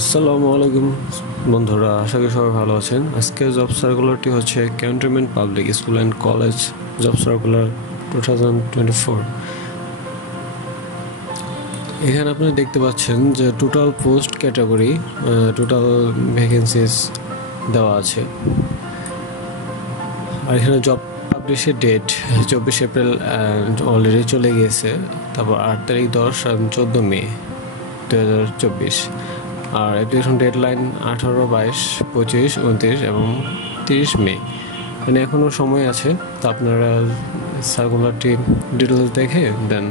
আসসালামু আলাইকুম বন্ধুরা, আশা করি সবাই ভালো আছেন। আজকে জব সার্কুলারটি হচ্ছে cantonment public school and college job circular 2024। এখানে আপনি দেখতে পাচ্ছেন যে total post category, total vacancies দেওয়া আছে। আর এখানে জব পাবলিশের ডেট 24 এপ্রিল অলরেডি চলে গিয়েছে। তারপর 8 তারিখ 10 আর 14 মে 2024। আর অ্যাপ্লিকেশন ডেডলাইন 18, 22, 25, 29 এবং 30 মে। মানে এখনও সময় আছে। তো আপনারা সার্কুলারটি ডিটেলস দেখে দেন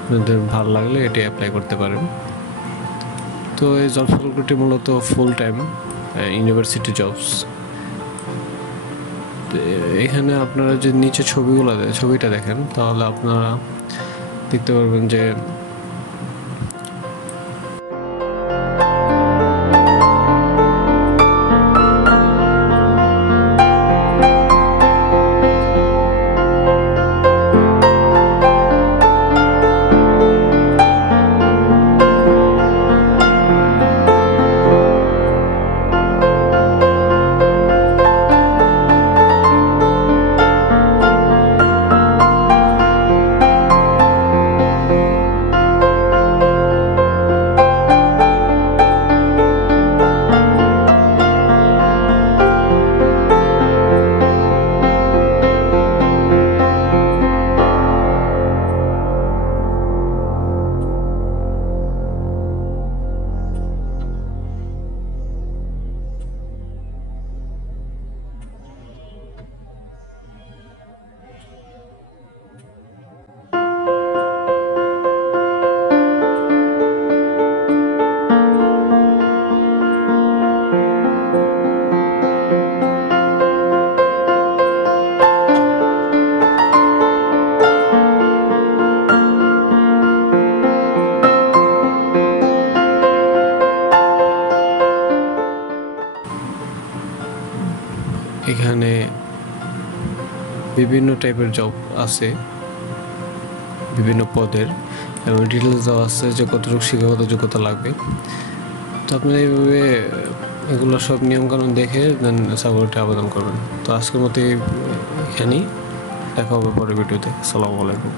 আপনাদের ভালো লাগলে এটি অ্যাপ্লাই করতে পারেন। তো এই জব সার্কুলারটি মূলত ফুল টাইম ইউনিভার্সিটি জবস। এখানে আপনারা যে নিচে ছবিটা দেখেন, তাহলে আপনারা দেখতে পারবেন যে এখানে বিভিন্ন টাইপের জব আছে, বিভিন্ন পদের, এবং ডিটেলস দেওয়া আছে যে কতটুকু শিক্ষাগত যোগ্যতা লাগবে। তো আপনি এইভাবে এগুলো সব নিয়মকানুন দেখে দেন সার্কুলারটি আবেদন করবেন। তো আজকের মতো এখানেই দেখা হবে পরের ভিডিওতে। আসসালামু আলাইকুম।